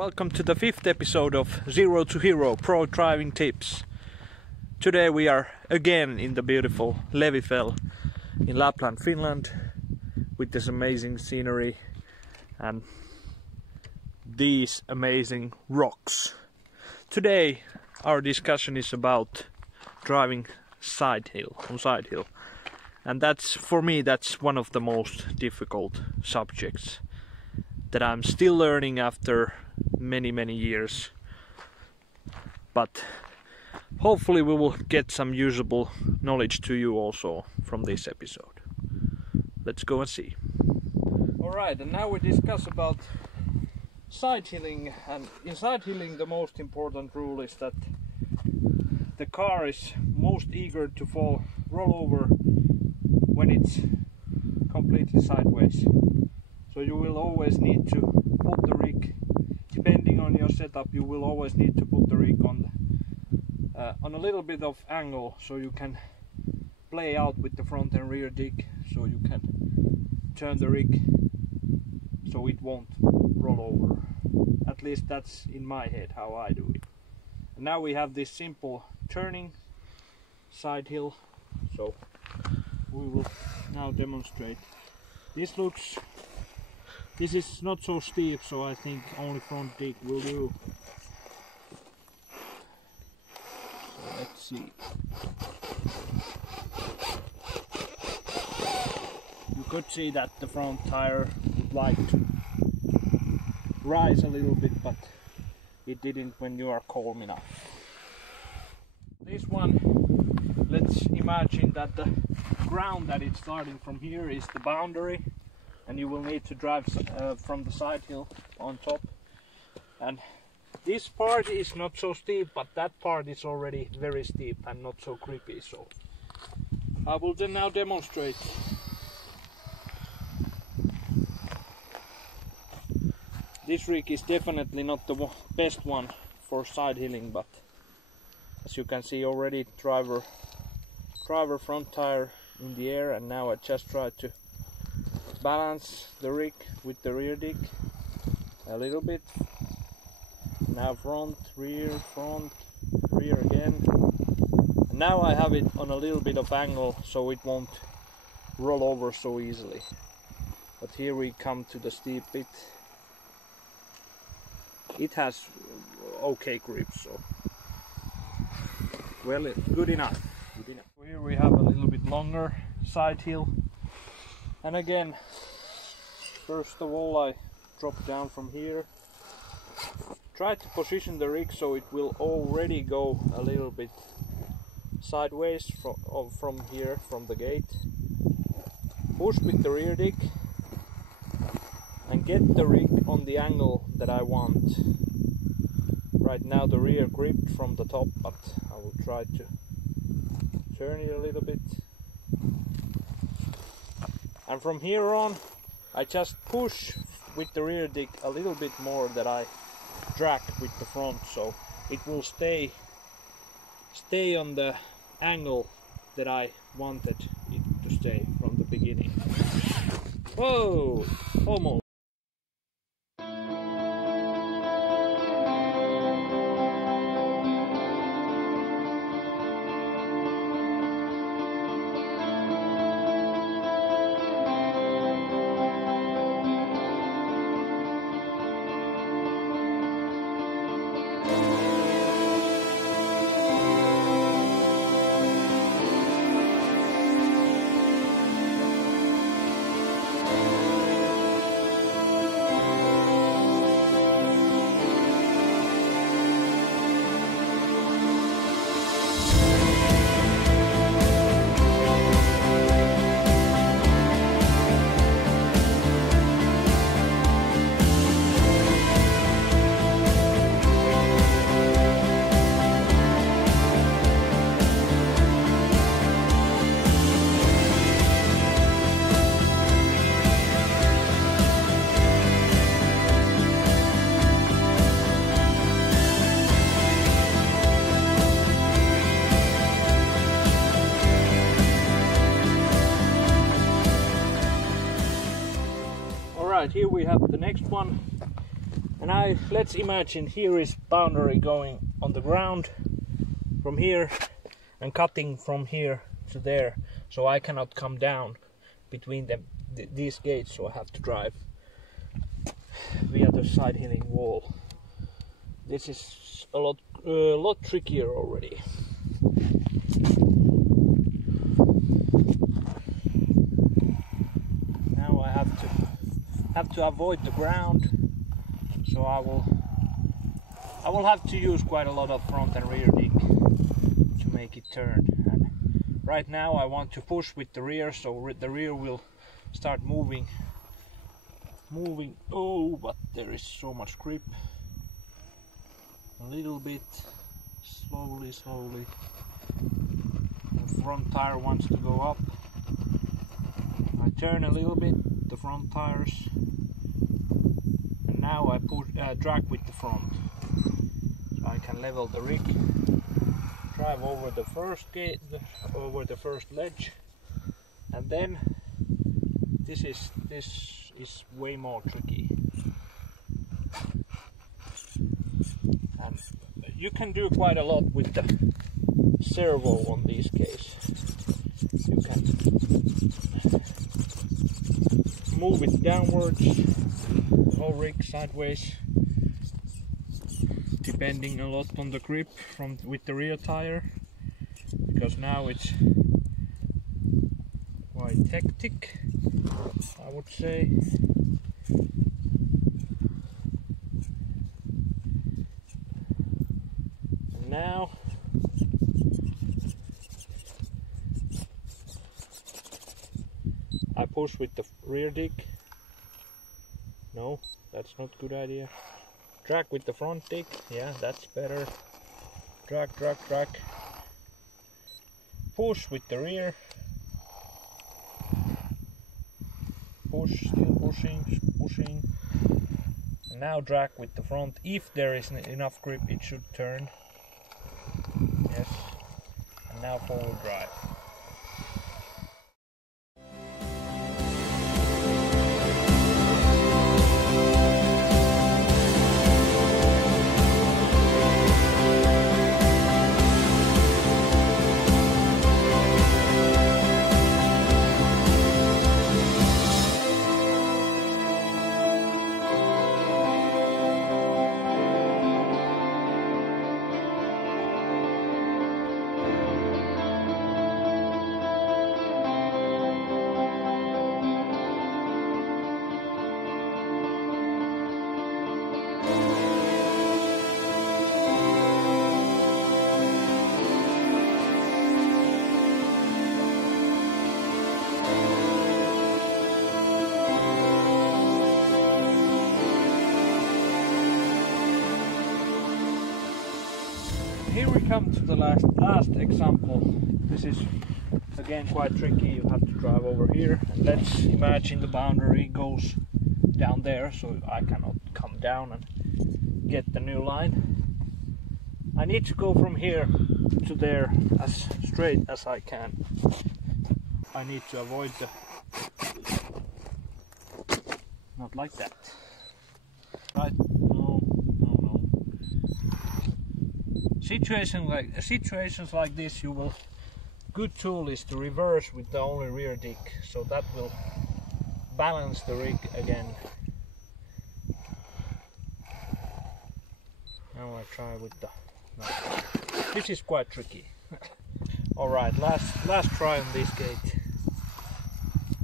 welcome to the 5th episode of Zero to Hero Pro Driving Tips. Today we are again in the beautiful Levifell in Lapland, Finland, with this amazing scenery and these amazing rocks. Today our discussion is about driving on Sidehill, and that's, for me, that's one of the most difficult subjects that I'm still learning after many years, but hopefully we will get some usable knowledge to you also from this episode. Let's go and see. Alright, and now we discuss about sidehilling, and in sidehilling the most important rule is that the car is most eager to roll over when it's completely sideways. So you will always need to put the rig, depending on your setup, you will always need to put the rig on a little bit of angle, so you can play out with the front and rear dig, so you can turn the rig so it won't roll over. At least that's in my head how I do it. And now we have this simple turning side hill, so we will now demonstrate. This is not so steep, so I think only front dig will do. So let's see. You could see that the front tire would like to rise a little bit, but it didn't when you are calm enough. This one, let's imagine that the ground that it's starting from here is the boundary, and you will need to drive from the side hill on top. And this part is not so steep, but that part is already very steep and not so creepy, so I will then now demonstrate. This rig is definitely not the best one for side hilling, but as you can see already, driver front tire in the air, and now I just try to balance the rig with the rear dig a little bit. Now front, rear again. And now I have it on a little bit of angle, so it won't roll over so easily. But here we come to the steep bit. It has okay grip, so well, good enough. Here we have a little bit longer side hill, and again, first of all, I drop down from here, try to position the rig so it will already go a little bit sideways from here, from the gate, push with the rear dig and get the rig on the angle that I want. Right now the rear gripped from the top, but I will try to turn it a little bit. And from here on, I just push with the rear dig a little bit more than I drag with the front, so it will stay on the angle that I wanted it to stay from the beginning. Whoa! Almost. Alright, here we have the next one. And let's imagine here is boundary going on the ground from here and cutting from here to there, so I cannot come down between them, these gates, so I have to drive via the side hilling wall. This is a lot trickier already. Now I have to avoid the ground, so I will have to use quite a lot of front and rear dig to make it turn. And right now I want to push with the rear, so the rear will start moving. Oh, but there is so much grip. A little bit, slowly. The front tire wants to go up. I turn a little bit the front tires, and now I drag with the front, so I can level the rig, drive over the first gate, over the first ledge, and then this is way more tricky. And you can do quite a lot with the servo on this case. You can move it downwards, the whole rig sideways, depending a lot on the grip with the rear tire, because now it's quite hectic, I would say. And now I push with the rear dig. No, that's not a good idea. Drag with the front dig. Yeah, that's better. Drag. Push with the rear. Push, still pushing. And now drag with the front. If there isn't enough grip, it should turn. Yes. And now forward drive. Here we come to the last example. This is again quite tricky. You have to drive over here, and let's imagine the boundary goes down there, so I cannot come down and get the new line. I need to go from here to there as straight as I can. I need to avoid the... not like that. Right? No. Situations like this, you will... good tool is to reverse with the only rear dig, so that will balance the rig again. Now I try with the... no. This is quite tricky. Alright, last try on this gate.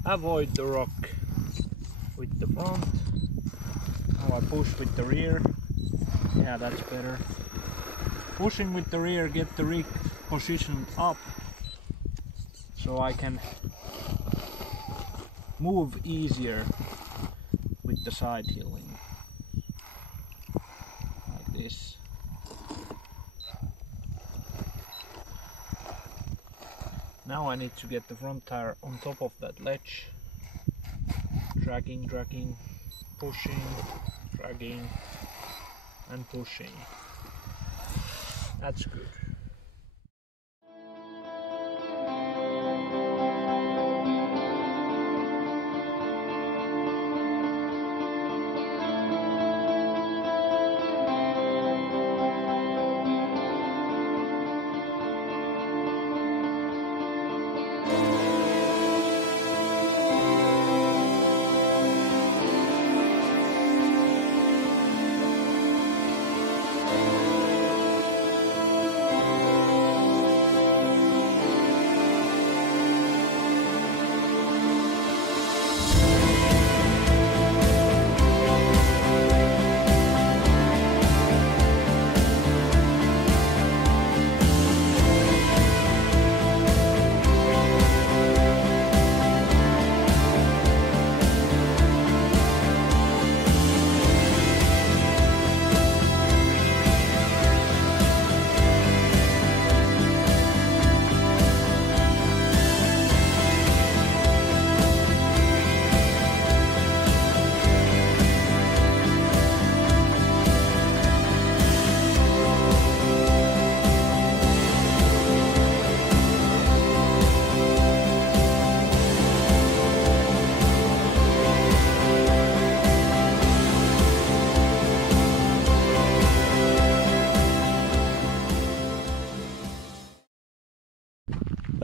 Avoid the rock with the front. Now I push with the rear. Yeah, that's better. Pushing with the rear, get the rig positioned up, so I can move easier with the side hilling, like this. Now I need to get the front tire on top of that ledge, dragging, pushing, dragging and pushing. That's good.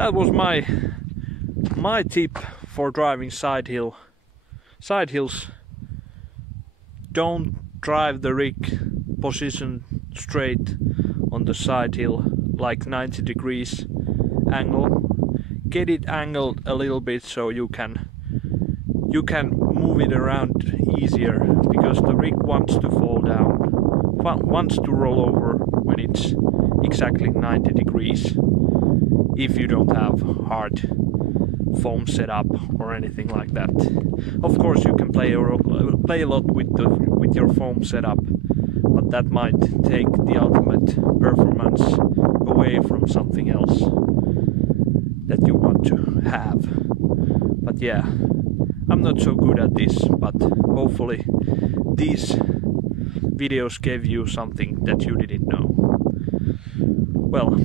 that was my tip for driving side hill. Side hills. Don't drive the rig position straight on the side hill like 90 degrees angle. Get it angled a little bit so you can move it around easier, because the rig wants to fall down, wants to roll over when it's exactly 90 degrees, if you don't have hard foam setup or anything like that. Of course you can play a lot with your foam setup, but that might take the ultimate performance away from something else that you want to have. But yeah, I'm not so good at this, but hopefully these videos gave you something that you didn't know. Well,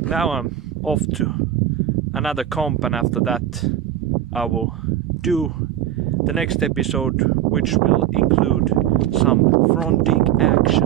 now I'm off to another comp, and after that I will do the next episode, which will include some fronting action.